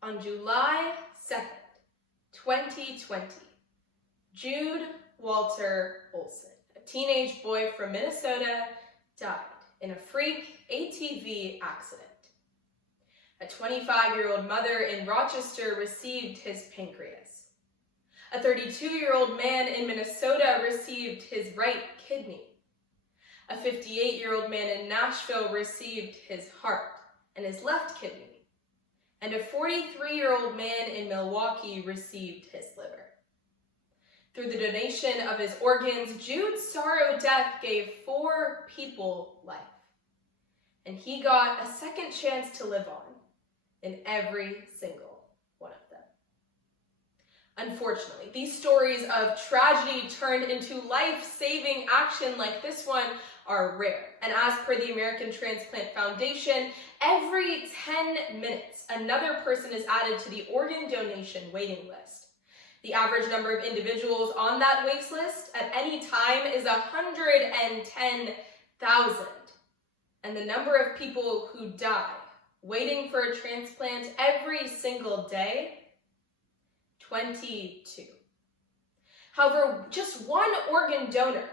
On July 2nd, 2020, Jude Walter Olson, a teenage boy from Minnesota, died in a freak ATV accident. A 25-year-old mother in Rochester received his pancreas. A 32-year-old man in Minnesota received his right kidney. A 58-year-old man in Nashville received his heart and his left kidney. And a 43-year-old man in Milwaukee received his liver. Through the donation of his organs, Jude's sorrow death gave 4 people life. And he got a second chance to live on in every single one of them. Unfortunately, these stories of tragedy turned into life-saving action like this one are rare. And as per the American Transplant Foundation, every 10 minutes, another person is added to the organ donation waiting list. The average number of individuals on that wait list at any time is 110,000. And the number of people who die waiting for a transplant every single day, 22. However, just one organ donor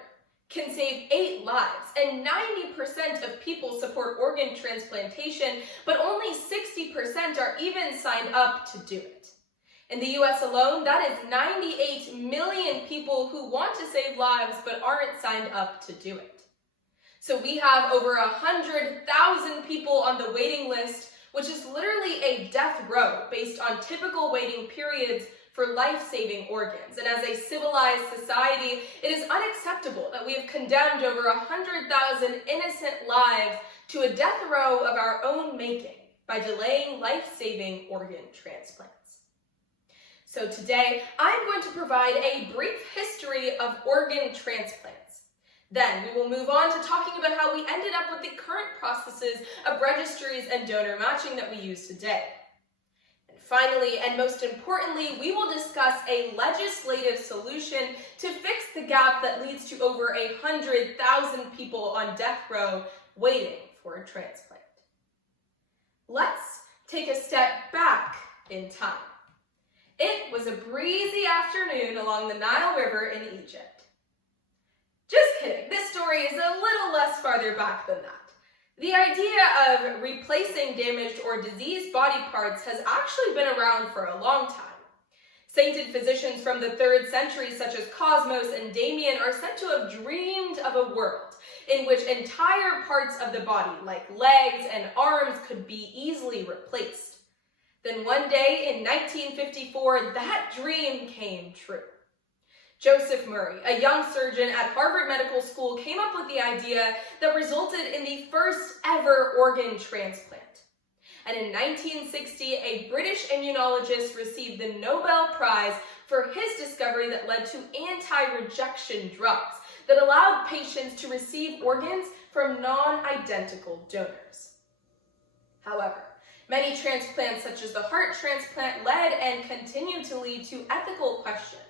can save 8 lives, and 90% of people support organ transplantation, but only 60% are even signed up to do it. In the US alone, that is 98 million people who want to save lives but aren't signed up to do it. So we have over 100,000 people on the waiting list, which is literally a death row based on typical waiting periods for life-saving organs. And as a civilized society, it is unacceptable that we have condemned over 100,000 innocent lives to a death row of our own making by delaying life-saving organ transplants. So today, I'm going to provide a brief history of organ transplants. Then we will move on to talking about how we ended up with the current processes of registries and donor matching that we use today. Finally, and most importantly, we will discuss a legislative solution to fix the gap that leads to over 100,000 people on death row waiting for a transplant. Let's take a step back in time. It was a breezy afternoon along the Nile River in Egypt. Just kidding, this story is a little less farther back than that. The idea of replacing damaged or diseased body parts has actually been around for a long time. Sainted physicians from the 3rd century, such as Cosmos and Damien, are said to have dreamed of a world in which entire parts of the body, like legs and arms, could be easily replaced. Then one day in 1954, that dream came true. Joseph Murray, a young surgeon at Harvard Medical School, came up with the idea that resulted in the first ever organ transplant. And in 1960, a British immunologist received the Nobel Prize for his discovery that led to anti-rejection drugs that allowed patients to receive organs from non-identical donors. However, many transplants, such as the heart transplant, led and continue to lead to ethical questions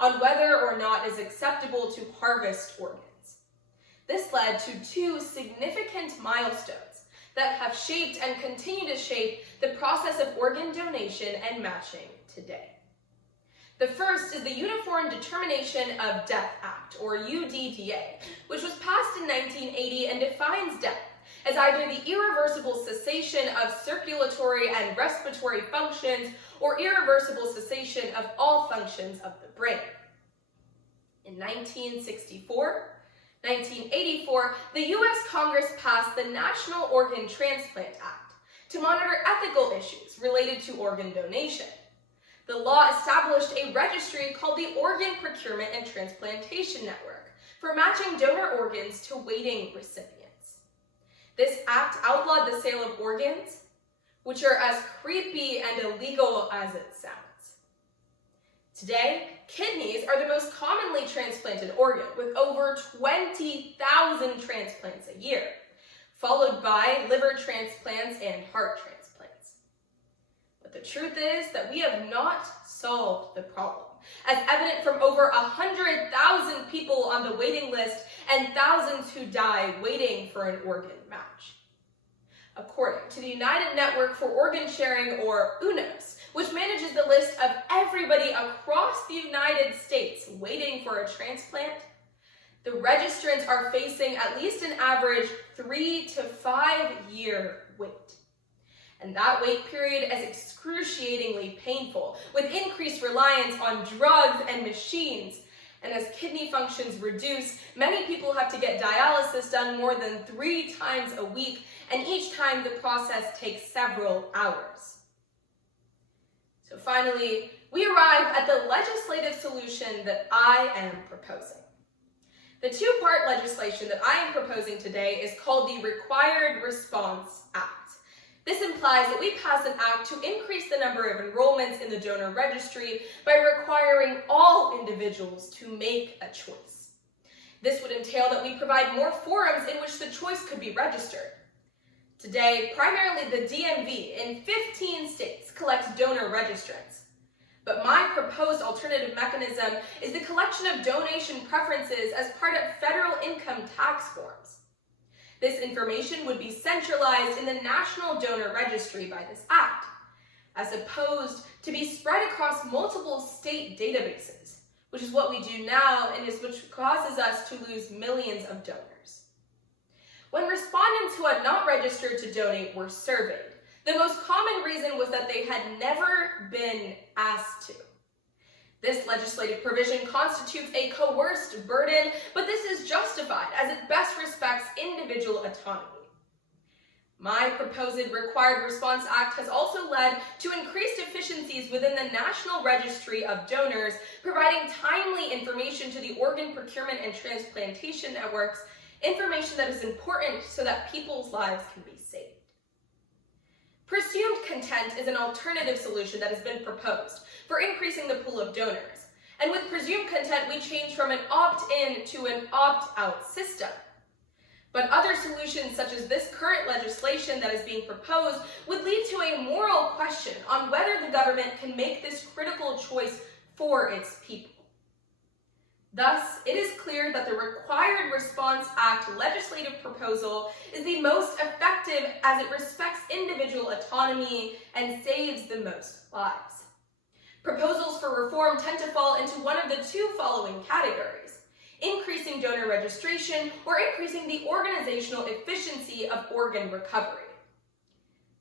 on whether or not it is acceptable to harvest organs. This led to 2 significant milestones that have shaped and continue to shape the process of organ donation and matching today. The first is the Uniform Determination of Death Act, or UDDA, which was passed in 1980 and defines death as either the irreversible cessation of circulatory and respiratory functions or irreversible cessation of all functions of the brain. In 1964, 1984, the U.S. Congress passed the National Organ Transplant Act to monitor ethical issues related to organ donation. The law established a registry called the Organ Procurement and Transplantation Network for matching donor organs to waiting recipients. This act outlawed the sale of organs, which are as creepy and illegal as it sounds. Today, kidneys are the most commonly transplanted organ, with over 20,000 transplants a year, followed by liver transplants and heart transplants. But the truth is that we have not solved the problem, as evident from over 100,000 people on the waiting list and thousands who die waiting for an organ match. according to the United Network for Organ Sharing, or UNOS, which manages the list of everybody across the United States waiting for a transplant. The registrants are facing at least an average 3 to 5 year wait. And that wait period is excruciatingly painful, with increased reliance on drugs and machines. And as kidney functions reduce, many people have to get dialysis done more than 3 times a week, and each time the process takes several hours. So finally, we arrive at the legislative solution that I am proposing. The two-part legislation that I am proposing today is called the Required Response Act. This implies that we pass an act to increase the number of enrollments in the donor registry by requiring all individuals to make a choice. This would entail that we provide more forums in which the choice could be registered. Today, primarily the DMV in 15 states collects donor registrants. But my proposed alternative mechanism is the collection of donation preferences as part of federal income tax forms. This information would be centralized in the National Donor Registry by this act, as opposed to be spread across multiple state databases, which is what we do now and is which causes us to lose millions of donors. When respondents who had not registered to donate were surveyed, the most common reason was that they had never been asked to. This legislative provision constitutes a coerced burden, but this is justified as it best respects individual autonomy. My proposed Required Response Act has also led to increased efficiencies within the National Registry of Donors, providing timely information to the organ procurement and transplantation networks, information that is important so that people's lives can be saved. Presumed content is an alternative solution that has been proposed for increasing the pool of donors. And with presumed content, we change from an opt-in to an opt-out system. But other solutions, such as this current legislation that is being proposed, would lead to a moral question on whether the government can make this critical choice for its people. Thus, it is clear that the Required Response Act legislative proposal is the most effective as it respects individual autonomy and saves the most lives. Proposals for reform tend to fall into one of the two following categories: increasing donor registration or increasing the organizational efficiency of organ recovery.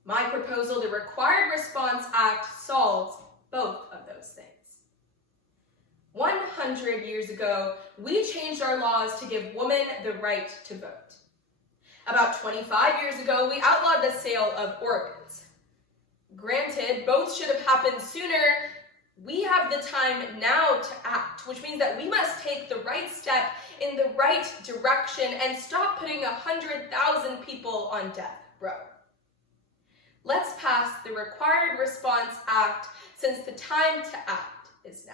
My proposal, the Required Response Act, solves both of those things. 100 years ago, we changed our laws to give women the right to vote. About 25 years ago, we outlawed the sale of organs. Granted, both should have happened sooner. We have the time now to act, which means that we must take the right step in the right direction and stop putting 100,000 people on death row. Let's pass the Required Response Act, since the time to act is now.